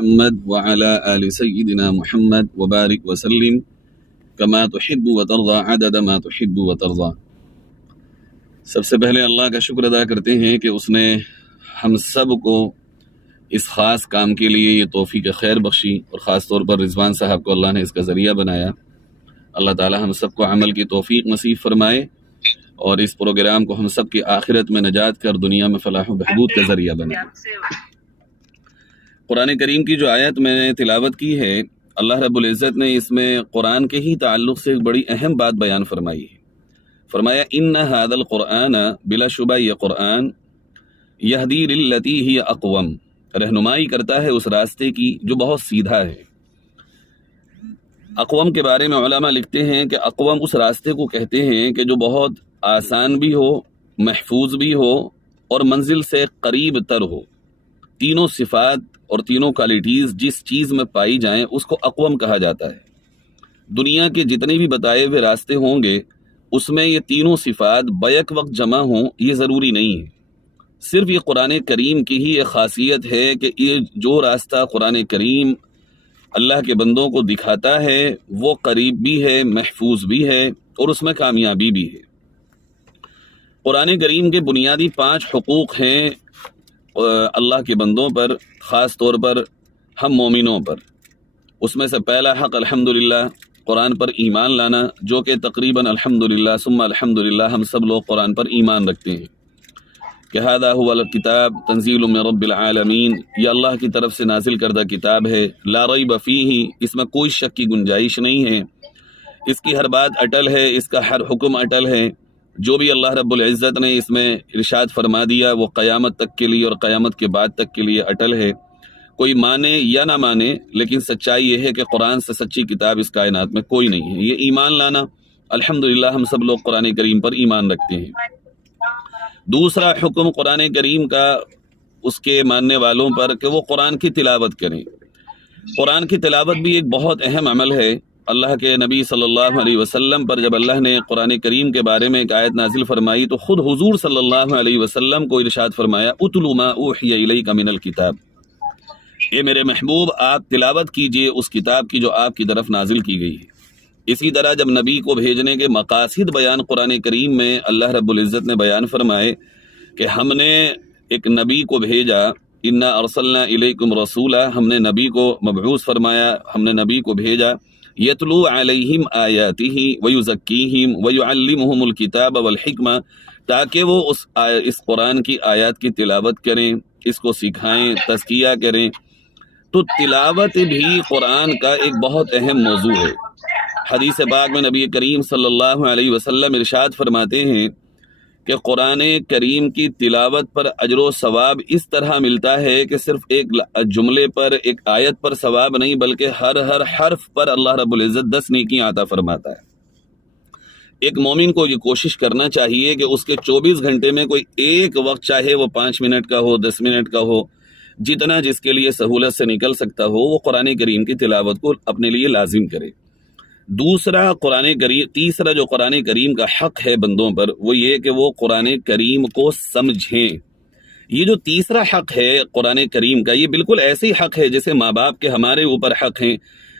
محمد وعلى آل سيدنا محمد وبارك وسلم كما تحب وترضى عدد ما تحب وترضى۔ سب سے پہلے اللہ کا شکر ادا کرتے ہیں کہ اس نے ہم سب کو اس خاص کام کے لیے یہ توفیق خیر بخشی، اور خاص طور پر رضوان صاحب کو اللہ نے اس کا ذریعہ بنایا۔ اللہ تعالی ہم سب کو عمل کی توفیق نصیب فرمائے، اور اس پروگرام کو ہم سب کی آخرت میں نجات کر دنیا میں فلاح و بہبود کا ذریعہ بنائے۔ قرآن کریم کی جو آیت میں نے تلاوت کی ہے، اللہ رب العزت نے اس میں قرآن کے ہی تعلق سے ایک بڑی اہم بات بیان فرمائی ہے۔ فرمایا ان ھذا القرآن، بلا شبہ یہ قرآن، یہدی للتی ہی اقوم، رہنمائی کرتا ہے اس راستے کی جو بہت سیدھا ہے۔ اقوم کے بارے میں علماء لکھتے ہیں کہ اقوم اس راستے کو کہتے ہیں کہ جو بہت آسان بھی ہو، محفوظ بھی ہو، اور منزل سے قریب تر ہو۔ تینوں صفات اور تینوں کوالٹیز جس چیز میں پائی جائیں اس کو اقوم کہا جاتا ہے۔ دنیا کے جتنے بھی بتائے ہوئے راستے ہوں گے اس میں یہ تینوں صفات بیک وقت جمع ہوں یہ ضروری نہیں ہے۔ صرف یہ قرآن کریم کی ہی ایک خاصیت ہے کہ یہ جو راستہ قرآن کریم اللہ کے بندوں کو دکھاتا ہے وہ قریب بھی ہے، محفوظ بھی ہے، اور اس میں کامیابی بھی ہے۔ قرآن کریم کے بنیادی 5 حقوق ہیں اللہ کے بندوں پر، خاص طور پر ہم مومنوں پر۔ اس میں سے پہلا حق الحمدللہ، قرآن پر ایمان لانا، جو کہ تقریباً الحمدللہ ثم الحمدللہ ہم سب لوگ قرآن پر ایمان رکھتے ہیں کہ ھذا ھو الکتاب تنزیل من رب العالمین، یہ اللہ کی طرف سے نازل کردہ کتاب ہے، لا ریب فیہ، اس میں کوئی شک کی گنجائش نہیں ہے، اس کی ہر بات اٹل ہے، اس کا ہر حکم اٹل ہے۔ جو بھی اللہ رب العزت نے اس میں ارشاد فرما دیا وہ قیامت تک کے لیے اور قیامت کے بعد تک کے لیے اٹل ہے۔ کوئی مانے یا نہ مانے، لیکن سچائی یہ ہے کہ قرآن سے سچی کتاب اس کائنات میں کوئی نہیں ہے۔ یہ ایمان لانا، الحمدللہ ہم سب لوگ قرآن کریم پر ایمان رکھتے ہیں۔ دوسرا حکم قرآن کریم کا اس کے ماننے والوں پر کہ وہ قرآن کی تلاوت کریں۔ قرآن کی تلاوت بھی ایک بہت اہم عمل ہے۔ اللہ کے نبی صلی اللہ علیہ وسلم پر جب اللہ نے قرآن کریم کے بارے میں ایک آیت نازل فرمائی تو خود حضور صلی اللہ علیہ وسلم کو ارشاد فرمایا اتلو ما اوحی الیک من الکتاب، اے میرے محبوب آپ تلاوت کیجئے اس کتاب کی جو آپ کی طرف نازل کی گئی ہے۔ اسی طرح جب نبی کو بھیجنے کے مقاصد بیان قرآن کریم میں اللہ رب العزت نے بیان فرمائے کہ ہم نے ایک نبی کو بھیجا، انا ارسلنا الیکم رسولا، ہم نے نبی کو مبعوث فرمایا، ہم نے نبی کو بھیجا، یتلو علیہم آیاتہ ویزکیہم ویعلمہم الکتاب والحکمہ، تاکہ وہ اس قرآن کی آیات کی تلاوت کریں، اس کو سکھائیں، تزکیہ کریں۔ تو تلاوت بھی قرآن کا ایک بہت اہم موضوع ہے۔ حدیث پاک میں نبی کریم صلی اللہ علیہ وسلم ارشاد فرماتے ہیں کہ قرآن کریم کی تلاوت پر اجر و ثواب اس طرح ملتا ہے کہ صرف ایک جملے پر، ایک آیت پر ثواب نہیں، بلکہ ہر حرف پر اللہ رب العزت 10 نیکیاں عطا فرماتا ہے۔ ایک مومن کو یہ کوشش کرنا چاہیے کہ اس کے 24 گھنٹے میں کوئی ایک وقت، چاہے وہ 5 منٹ کا ہو، 10 منٹ کا ہو، جتنا جس کے لیے سہولت سے نکل سکتا ہو، وہ قرآن کریم کی تلاوت کو اپنے لیے لازم کرے۔ تیسرا جو قرآن کریم کا حق ہے بندوں پر وہ یہ کہ وہ قرآن کریم کو سمجھیں۔ یہ جو تیسرا حق ہے قرآن کریم کا، یہ بالکل ایسے ہی حق ہے جیسے ماں باپ کے ہمارے اوپر حق ہیں،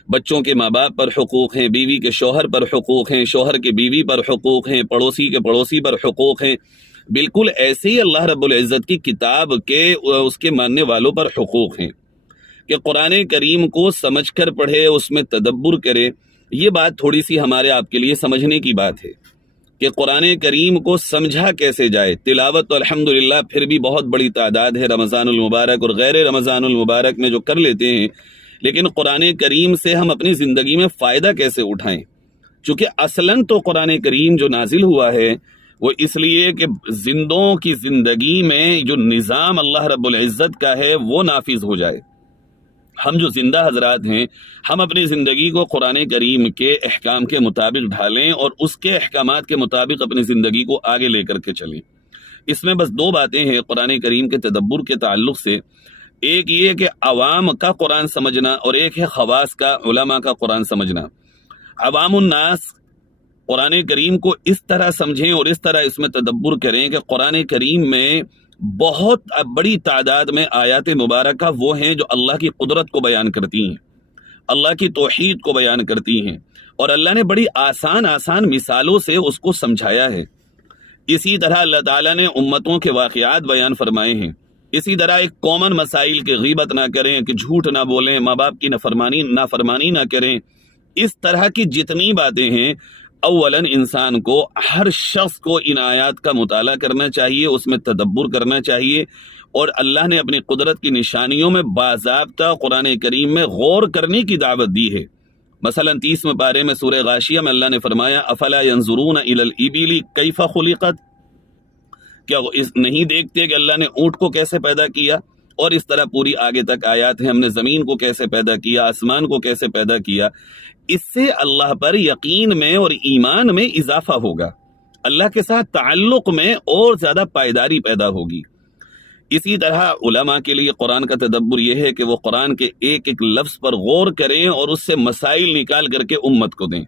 بچوں کے ماں باپ پر حقوق ہیں، بیوی کے شوہر پر حقوق ہیں، شوہر کے بیوی پر حقوق ہیں، پڑوسی کے پڑوسی پر حقوق ہیں۔ بالکل ایسے ہی اللہ رب العزت کی کتاب کے اس کے ماننے والوں پر حقوق ہیں کہ قرآن کریم کو سمجھ کر پڑھے، اس میں تدبر کرے۔ یہ بات تھوڑی سی ہمارے آپ کے لیے سمجھنے کی بات ہے کہ قرآن کریم کو سمجھا کیسے جائے۔ تلاوت تو الحمدللہ پھر بھی بہت بڑی تعداد ہے، رمضان المبارک اور غیر رمضان المبارک میں جو کر لیتے ہیں، لیکن قرآن کریم سے ہم اپنی زندگی میں فائدہ کیسے اٹھائیں؟ چونکہ اصلاً تو قرآن کریم جو نازل ہوا ہے وہ اس لیے کہ زندوں کی زندگی میں جو نظام اللہ رب العزت کا ہے وہ نافذ ہو جائے۔ ہم جو زندہ حضرات ہیں ہم اپنی زندگی کو قرآن کریم کے احکام کے مطابق ڈھالیں اور اس کے احکامات کے مطابق اپنی زندگی کو آگے لے کر کے چلیں۔ اس میں بس 2 باتیں ہیں قرآن کریم کے تدبر کے تعلق سے، ایک یہ کہ عوام کا قرآن سمجھنا اور ایک ہے خواص کا، علماء کا قرآن سمجھنا۔ عوام الناس قرآن کریم کو اس طرح سمجھیں اور اس طرح اس میں تدبر کریں کہ قرآن کریم میں بہت بڑی تعداد میں آیات مبارکہ وہ ہیں جو اللہ کی قدرت کو بیان کرتی ہیں، اللہ کی توحید کو بیان کرتی ہیں، اور اللہ نے بڑی آسان آسان مثالوں سے اس کو سمجھایا ہے۔ اسی طرح اللہ تعالیٰ نے امتوں کے واقعات بیان فرمائے ہیں۔ اسی طرح ایک کامن مسائل کہ غیبت نہ کریں، کہ جھوٹ نہ بولیں، ماں باپ کی نافرمانی نہ کریں، اس طرح کی جتنی باتیں ہیں، اولاً انسان کو، ہر شخص کو ان آیات کا مطالعہ کرنا چاہیے، اس میں تدبر کرنا چاہیے، اور اللہ نے اپنی قدرت کی نشانیوں میں باضابطہ قرآن کریم میں غور کرنے کی دعوت دی ہے۔ مثلا 30ویں پارے میں سورہ غاشیہ میں اللہ نے فرمایا افلا ينظرون الى الابل کیف خلقت، کیا وہ نہیں دیکھتے کہ اللہ نے اونٹ کو کیسے پیدا کیا؟ اور اس طرح پوری آگے تک آیات ہیں، ہم نے زمین کو کیسے پیدا کیا، آسمان کو کیسے پیدا کیا۔ اس سے اللہ پر یقین میں اور ایمان میں اضافہ ہوگا، اللہ کے ساتھ تعلق میں اور زیادہ پائیداری پیدا ہوگی۔ اسی طرح علماء کے لیے قرآن کا تدبر یہ ہے کہ وہ قرآن کے ایک ایک لفظ پر غور کریں اور اس سے مسائل نکال کر کے امت کو دیں۔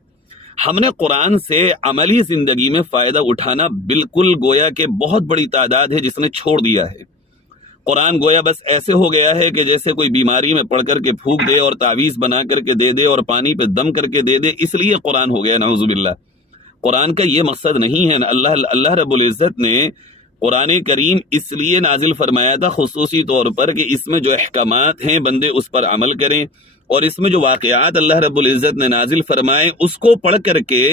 ہم نے قرآن سے عملی زندگی میں فائدہ اٹھانا بالکل گویا کہ بہت بڑی تعداد ہے جس نے چھوڑ دیا ہے۔ قرآن گویا بس ایسے ہو گیا ہے کہ جیسے کوئی بیماری میں پڑھ کر کے پھونک دے اور تعویذ بنا کر کے دے دے اور پانی پہ دم کر کے دے دے، اس لیے قرآن ہو گیا، نعوذ باللہ۔ قرآن کا یہ مقصد نہیں ہے۔ اللہ رب العزت نے قرآن کریم اس لیے نازل فرمایا تھا خصوصی طور پر کہ اس میں جو احکامات ہیں بندے اس پر عمل کریں، اور اس میں جو واقعات اللہ رب العزت نے نازل فرمائے اس کو پڑھ کر کے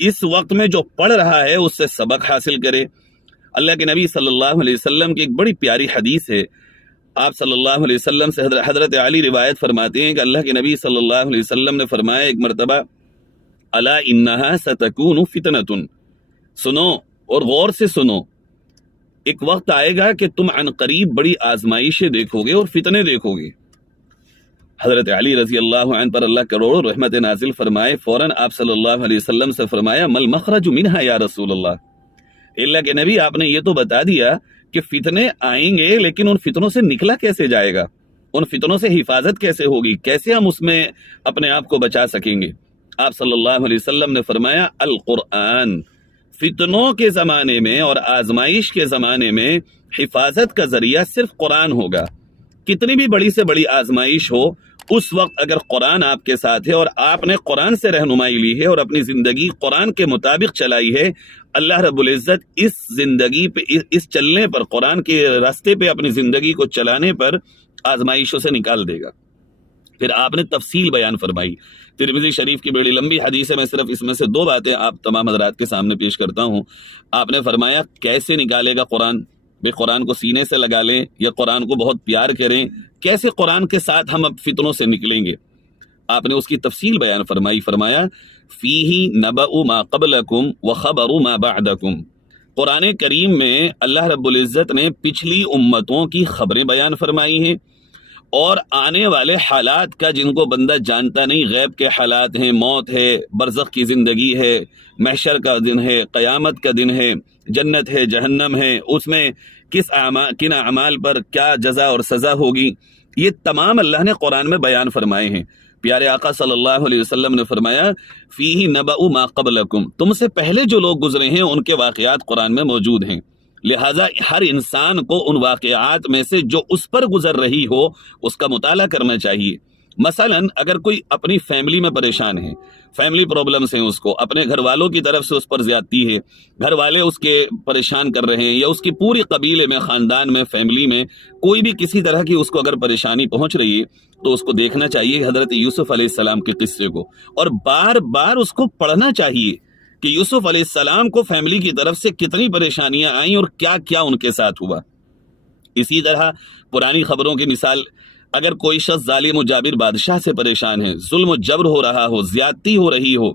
اس وقت میں جو پڑھ رہا ہے اس سے سبق حاصل کرے۔ اللہ کے نبی صلی اللہ علیہ وسلم کی ایک بڑی پیاری حدیث ہے۔ آپ صلی اللہ علیہ وسلم سے حضرت علی روایت فرماتے ہیں کہ اللہ کے نبی صلی اللہ علیہ وسلم نے فرمایا ایک مرتبہ، الا انہا ستکون فتنۃ، سنو اور غور سے سنو، ایک وقت آئے گا کہ تم عن قریب بڑی آزمائشیں دیکھو گے اور فتنے دیکھو گے۔ حضرت علی رضی اللہ عنہ پر اللہ کروڑوں رحمت نازل فرمائے، فوراً آپ صلی اللہ علیہ وسلم سے فرمایا مل مخرج منہا یا رسول اللہ کے نبی آپ نے یہ تو بتا دیا کہ فتنے آئیں گے، لیکن ان فتنوں سے نکلا کیسے جائے گا، ان فتنوں سے حفاظت کیسے ہوگی، کیسے ہم اس میں اپنے آپ کو بچا سکیں گے؟ آپ صلی اللہ علیہ وسلم نے فرمایا القرآن، فتنوں کے زمانے میں اور آزمائش کے زمانے میں حفاظت کا ذریعہ صرف قرآن ہوگا۔ کتنی بھی بڑی سے بڑی آزمائش ہو، اس وقت اگر قرآن آپ کے ساتھ ہے اور آپ نے قرآن سے رہنمائی لی ہے اور اپنی زندگی قرآن کے مطابق چلائی ہے، اللہ رب العزت اس زندگی پہ، اس چلنے پر، قرآن کے راستے پہ اپنی زندگی کو چلانے پر آزمائشوں سے نکال دے گا۔ پھر آپ نے تفصیل بیان فرمائی۔ ترمذی شریف کی بڑی لمبی حدیث ہے، میں صرف اس میں سے 2 باتیں آپ تمام حضرات کے سامنے پیش کرتا ہوں۔ آپ نے فرمایا کیسے نکالے گا قرآن؟ بے قرآن کو سینے سے لگا لیں یا قرآن کو بہت پیار کریں، کیسے قرآن کے ساتھ ہم اب فتنوں سے نکلیں گے؟ آپ نے اس کی تفصیل بیان فرمائی، فرمایا فیہ نبأ ما قبلکم وخبر ما بعدکم، قرآن کریم میں اللہ رب العزت نے پچھلی امتوں کی خبریں بیان فرمائی ہیں اور آنے والے حالات کا جن کو بندہ جانتا نہیں، غیب کے حالات ہیں، موت ہے، برزخ کی زندگی ہے، محشر کا دن ہے، قیامت کا دن ہے، جنت ہے، جہنم ہے، اس میں کن اعمال پر کیا جزا اور سزا ہوگی، یہ تمام اللہ نے قرآن میں بیان فرمائے ہیں۔ پیارے آقا صلی اللہ علیہ وسلم نے فرمایا فیہ نبأ ما قبلکم، تم سے پہلے جو لوگ گزرے ہیں ان کے واقعات قرآن میں موجود ہیں، لہٰذا ہر انسان کو ان واقعات میں سے جو اس پر گزر رہی ہو اس کا مطالعہ کرنا چاہیے۔ مثلا اگر کوئی اپنی فیملی میں پریشان ہے، فیملی پرابلمز ہیں، اس کو اپنے گھر والوں کی طرف سے اس پر زیادتی ہے، گھر والے اس کے پریشان کر رہے ہیں، یا اس کی پوری قبیلے میں، خاندان میں، فیملی میں کوئی بھی کسی طرح کی اس کو اگر پریشانی پہنچ رہی ہے تو اس کو دیکھنا چاہیے حضرت یوسف علیہ السلام کے قصے کو، اور بار بار اس کو پڑھنا چاہیے کہ یوسف علیہ السلام کو فیملی کی طرف سے کتنی پریشانیاں آئیں اور کیا کیا ان کے ساتھ ہوا۔ اسی طرح پرانی خبروں کی مثال، اگر کوئی شخص ظالم و جابر بادشاہ سے پریشان ہے، ظلم و جبر ہو رہا ہو، زیادتی ہو رہی ہو،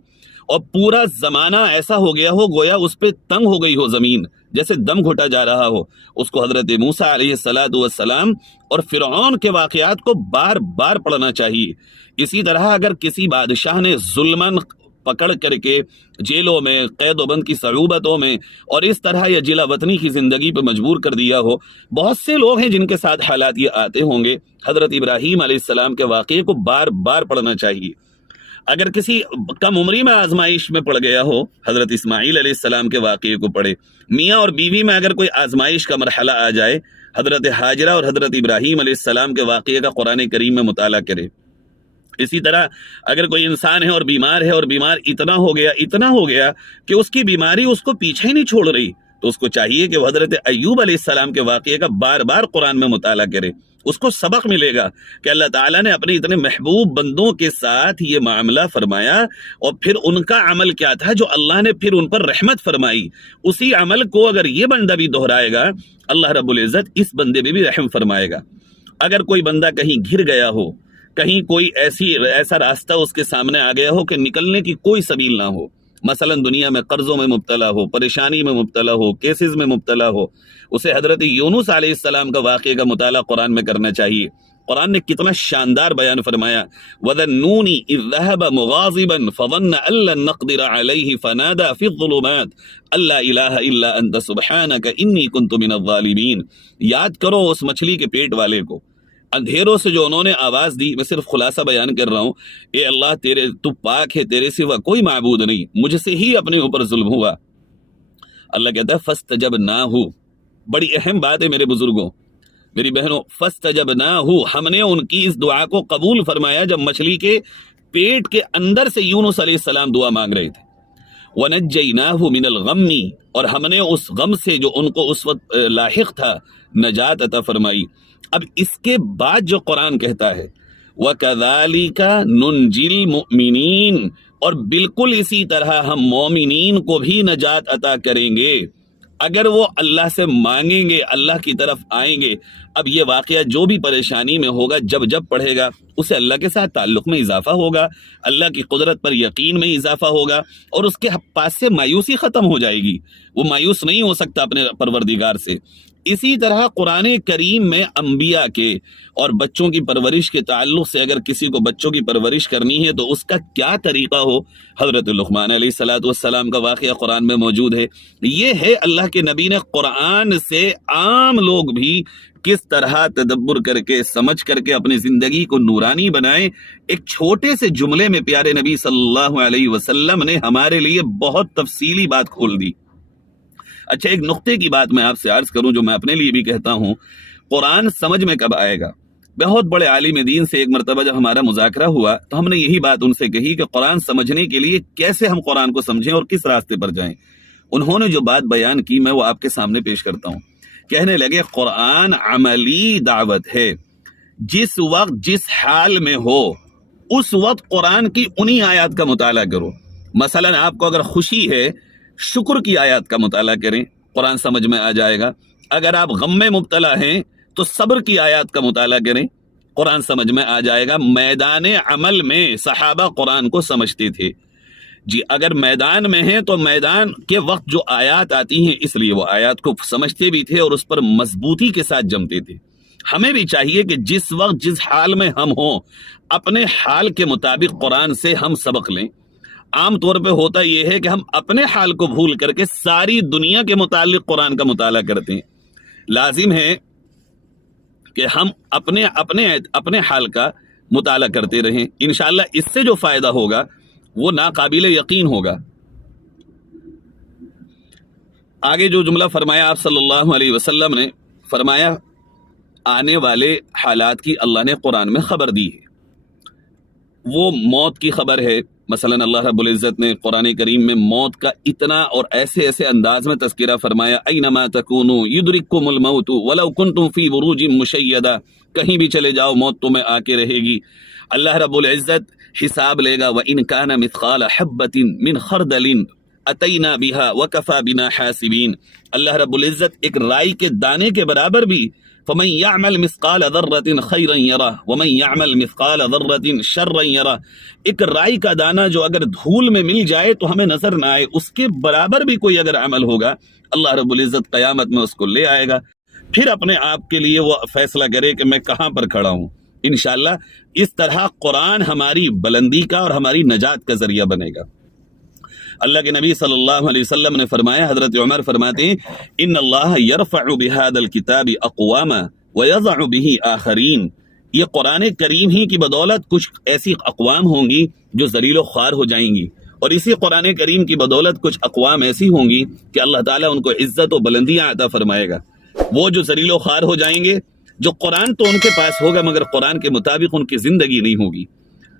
اور پورا زمانہ ایسا ہو گیا ہو گویا اس پہ تنگ ہو گئی ہو زمین، جیسے دم گھٹا جا رہا ہو، اس کو حضرت موسیٰ علیہ السلام اور فرعون کے واقعات کو بار بار پڑھنا چاہیے۔ اسی طرح اگر کسی بادشاہ نے ظلماً پکڑ کر کے جیلوں میں، قید و بند کی صعوبتوں میں، اور اس طرح یہ جلا وطنی کی زندگی پہ مجبور کر دیا ہو، بہت سے لوگ ہیں جن کے ساتھ حالات یہ آتے ہوں گے، حضرت ابراہیم علیہ السلام کے واقعے کو بار بار پڑھنا چاہیے۔ اگر کسی کم عمری میں آزمائش میں پڑ گیا ہو، حضرت اسماعیل علیہ السلام کے واقعے کو پڑھے. میاں اور بیوی میں اگر کوئی آزمائش کا مرحلہ آ جائے، حضرت ہاجرہ اور حضرت ابراہیم علیہ السلام کے واقعے کا قرآن کریم میں مطالعہ کرے. اسی طرح اگر کوئی انسان ہے اور بیمار اتنا ہو گیا کہ اس کی بیماری اس کو پیچھے نہیں چھوڑ رہی، تو اس کو چاہیے کہ وہ حضرت ایوب علیہ السلام کے واقعے کا بار بار قرآن میں مطالعہ کرے. اس کو سبق ملے گا کہ اللہ تعالیٰ نے اپنے اتنے محبوب بندوں کے ساتھ یہ معاملہ فرمایا، اور پھر ان کا عمل کیا تھا جو اللہ نے پھر ان پر رحمت فرمائی. اسی عمل کو اگر یہ بندہ بھی دہرائے گا، اللہ رب العزت اس بندے پہ بھی رحم فرمائے گا. اگر کوئی بندہ کہیں گر گیا ہو، کہیں کوئی ایسا راستہ اس کے سامنے آ گیا ہو کہ نکلنے کی کوئی سبیل نہ ہو، مثلا دنیا میں قرضوں میں مبتلا ہو، پریشانی میں مبتلا ہو، کیسز میں مبتلا ہو، اسے حضرت یونس علیہ السلام کا واقعے کا مطالعہ قرآن میں کرنا چاہیے. قرآن نے کتنا شاندار بیان فرمایا، وَذَنُّونِ إِذْ ذَهَبَ مُغَاضِبًا فَظَنَّ أَن لَّن نَّقْدِرَ عَلَيْهِ فَنَادَىٰ فِي الظُّلُمَاتِ أَن لَّا إِلَٰهَ إِلَّا أَنتَ سُبْحَانَكَ إِنِّي كُنتُ مِنَ الظَّالِمِينَ. یاد کرو اس مچھلی کے پیٹ والے کو، اندھیروں سے جو انہوں نے آواز دی. میں صرف خلاصہ بیان کر رہا ہوں، اے اللہ تو پاک ہے، تیرے سوا کوئی معبود نہیں، مجھ سے ہی اپنے اوپر ظلم ہوا. اللہ کہتا ہے فَاسْتَجَبْنَاهُ. بڑی اہم بات ہے میرے بزرگوں، میری بہنوں، فَاسْتَجَبْنَاهُ. ہم نے ان کی اس دعا کو قبول فرمایا جب مچھلی کے پیٹ کے اندر سے یونس علیہ السلام دعا مانگ رہے تھے. وَنَجَّيْنَاهُ مِنَ الْغَمِّ. اور ہم نے اس غم سے جو ان کو اس وقت لاحق تھا نجات عطا فرمائی. اب اس کے بعد جو قرآن کہتا ہے وَكَذَلِكَ نُنْجِي الْمُؤْمِنِينَ، اور بالکل اسی طرح ہم مومنین کو بھی نجات عطا کریں گے اگر وہ اللہ سے مانگیں گے، اللہ کی طرف آئیں گے. اب یہ واقعہ جو بھی پریشانی میں ہوگا، جب پڑھے گا اسے اللہ کے ساتھ تعلق میں اضافہ ہوگا، اللہ کی قدرت پر یقین میں اضافہ ہوگا، اور اس کے پاس سے مایوسی ختم ہو جائے گی. وہ مایوس نہیں ہو سکتا اپنے پروردگار سے. اسی طرح قرآن کریم میں انبیاء کے اور بچوں کی پرورش کے تعلق سے اگر کسی کو بچوں کی پرورش کرنی ہے تو اس کا کیا طریقہ ہو، حضرت لقمان علیہ السلام کا واقعہ قرآن میں موجود ہے. یہ ہے اللہ کے نبی نے قرآن سے عام لوگ بھی کس طرح تدبر کر کے سمجھ کر کے اپنی زندگی کو نورانی بنائے. ایک چھوٹے سے جملے میں پیارے نبی صلی اللہ علیہ وسلم نے ہمارے لیے بہت تفصیلی بات کھول دی. اچھا، ایک نقطے کی بات میں آپ سے عرض کروں جو میں اپنے لیے بھی کہتا ہوں، قرآن سمجھ میں کب آئے گا؟ بہت بڑے عالم دین سے ایک مرتبہ جب ہمارا مذاکرہ ہوا تو ہم نے یہی بات ان سے کہی کہ قرآن سمجھنے کے لیے کیسے ہم قرآن کو سمجھیں اور کس راستے پر جائیں. انہوں نے جو بات بیان کی میں وہ آپ کے سامنے پیش کرتا ہوں. کہنے لگے قرآن عملی دعوت ہے. جس وقت جس حال میں ہو اس وقت قرآن کی انہی آیات کا مطالعہ کرو. مثلا آپ کو اگر خوشی ہے، شکر کی آیات کا مطالعہ کریں، قرآن سمجھ میں آ جائے گا. اگر آپ غم میں مبتلا ہیں تو صبر کی آیات کا مطالعہ کریں، قرآن سمجھ میں آ جائے گا. میدان عمل میں صحابہ قرآن کو سمجھتے تھے. جی اگر میدان میں ہیں تو میدان کے وقت جو آیات آتی ہیں اس لیے وہ آیات کو سمجھتے بھی تھے اور اس پر مضبوطی کے ساتھ جمتے تھے. ہمیں بھی چاہیے کہ جس وقت جس حال میں ہم ہوں اپنے حال کے مطابق قرآن سے ہم سبق لیں. عام طور پہ ہوتا یہ ہے کہ ہم اپنے حال کو بھول کر کے ساری دنیا کے متعلق قرآن کا مطالعہ کرتے ہیں. لازم ہے کہ ہم اپنے حال کا مطالعہ کرتے رہیں. انشاءاللہ اس سے جو فائدہ ہوگا وہ ناقابل یقین ہوگا. آگے جو جملہ فرمایا آپ صلی اللہ علیہ وسلم نے فرمایا آنے والے حالات کی اللہ نے قرآن میں خبر دی ہے. وہ موت کی خبر ہے. مثلا اللہ رب العزت نے قرآن کریم میں موت کا اتنا اور ایسے انداز میں تذکرہ فرمایا، اینما تکونوا یدرککم الموت ولو کنتم فی بروج مشیدہ. کہیں بھی چلے جاؤ موت تمہیں آ کے رہے گی. اللہ رب العزت حساب لے گا. وَإِن كَانَ مِثْقَالَ حَبَّةٍ مِّنْ خَرْدَلٍ أَتَيْنَا بِهَا وَكَفَى بِنَا حَاسِبِينَ. اللہ رب العزت ایک رائی کے دانے کے برابر بھی فَمَن يَعْمَلْ مِثْقَالَ ذَرَّةٍ خَيْرًا يَرَهُ وَمَن يَعْمَلْ مِثْقَالَ ذَرَّةٍ شَرًّا يَرَهُ. ایک رائی کا دانہ جو اگر دھول میں مل جائے تو ہمیں نظر نہ آئے، اس کے برابر بھی کوئی اگر عمل ہوگا اللہ رب العزت قیامت میں اس کو لے آئے گا. پھر اپنے آپ کے لیے وہ فیصلہ کرے کہ میں کہاں پر کھڑا ہوں. انشاءاللہ اس طرح قرآن ہماری بلندی کا اور ہماری نجات کا ذریعہ بنے گا. اللہ کے نبی صلی اللہ علیہ وسلم نے فرمایا، حضرت عمر فرماتے ہیں ان اللہ یرفع بهذا الكتاب اقواما ويضع به آخرین. یہ قرآن کریم ہی کی بدولت کچھ ایسی اقوام ہوں گی جو ذلیل و خوار ہو جائیں گی، اور اسی قرآن کریم کی بدولت کچھ اقوام ایسی ہوں گی کہ اللہ تعالیٰ ان کو عزت و بلندیاں عطا فرمائے گا۔ وہ جو ذلیل و خوار ہو جائیں گے، جو قرآن تو ان کے پاس ہوگا مگر قرآن کے مطابق ان کی زندگی نہیں ہوگی،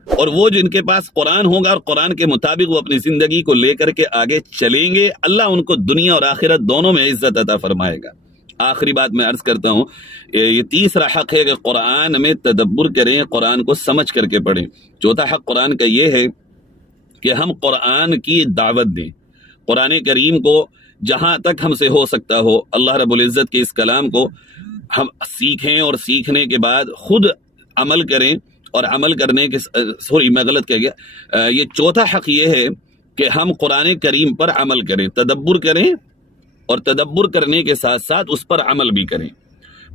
اور وہ جو ان کے پاس قرآن ہوگا اور قرآن کے مطابق وہ اپنی زندگی کو لے کر کے آگے چلیں گے، اللہ ان کو دنیا اور آخرت دونوں میں عزت عطا فرمائے گا۔ آخری بات میں عرض کرتا ہوں، یہ تیسرا حق ہے کہ قرآن میں تدبر کریں، قرآن کو سمجھ کر کے پڑھیں۔ چوتھا حق قرآن کا یہ ہے کہ ہم قرآن کی دعوت دیں، قرآن کریم کو جہاں تک ہم سے ہو سکتا ہو اللہ رب العزت کے اس کلام کو ہم سیکھیں، اور سیکھنے کے بعد خود عمل کریں، اور عمل کرنے کے میں غلط کہہ گیا، یہ چوتھا حق یہ ہے کہ ہم قرآن کریم پر عمل کریں، تدبر کریں، اور تدبر کرنے کے ساتھ ساتھ اس پر عمل بھی کریں۔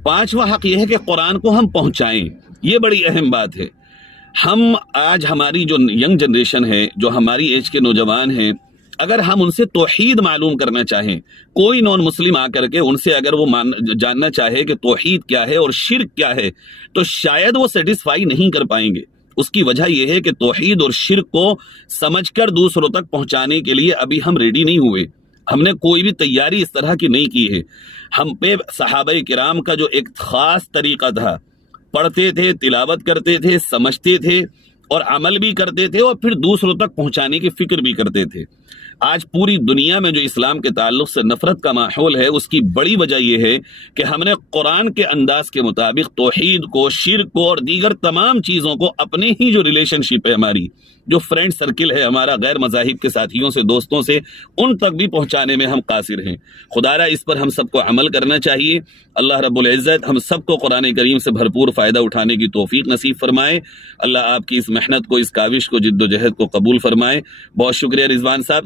پانچواں حق یہ ہے کہ قرآن کو ہم پہنچائیں، یہ بڑی اہم بات ہے۔ ہم آج ہماری جو ینگ جنریشن ہے، جو ہماری ایج کے نوجوان ہیں، اگر ہم ان سے توحید معلوم کرنا چاہیں، کوئی نان مسلم آ کر کے ان سے اگر وہ جاننا چاہے کہ توحید کیا ہے اور شرک کیا ہے، تو شاید وہ سیٹسفائی نہیں کر پائیں گے۔ اس کی وجہ یہ ہے کہ توحید اور شرک کو سمجھ کر دوسروں تک پہنچانے کے لیے ابھی ہم ریڈی نہیں ہوئے، ہم نے کوئی بھی تیاری اس طرح کی نہیں کی ہے۔ ہم پہ صحابہ کرام کا جو ایک خاص طریقہ تھا، پڑھتے تھے، تلاوت کرتے تھے، سمجھتے تھے اور عمل بھی کرتے تھے، اور پھر دوسروں تک پہنچانے کی فکر بھی کرتے تھے۔ آج پوری دنیا میں جو اسلام کے تعلق سے نفرت کا ماحول ہے، اس کی بڑی وجہ یہ ہے کہ ہم نے قرآن کے انداز کے مطابق توحید کو، شرک کو اور دیگر تمام چیزوں کو اپنے ہی جو ریلیشن شپ ہے، ہماری جو فرینڈ سرکل ہے ہمارا، غیر مذاہب کے ساتھیوں سے، دوستوں سے، ان تک بھی پہنچانے میں ہم قاصر ہیں۔ خدایا اس پر ہم سب کو عمل کرنا چاہیے۔ اللہ رب العزت ہم سب کو قرآن کریم سے بھرپور فائدہ اٹھانے کی توفیق نصیب فرمائے۔ اللہ آپ کی اس محنت کو، اس کاوش کو، جد و جہد کو قبول فرمائے۔ بہت شکریہ رضوان صاحب۔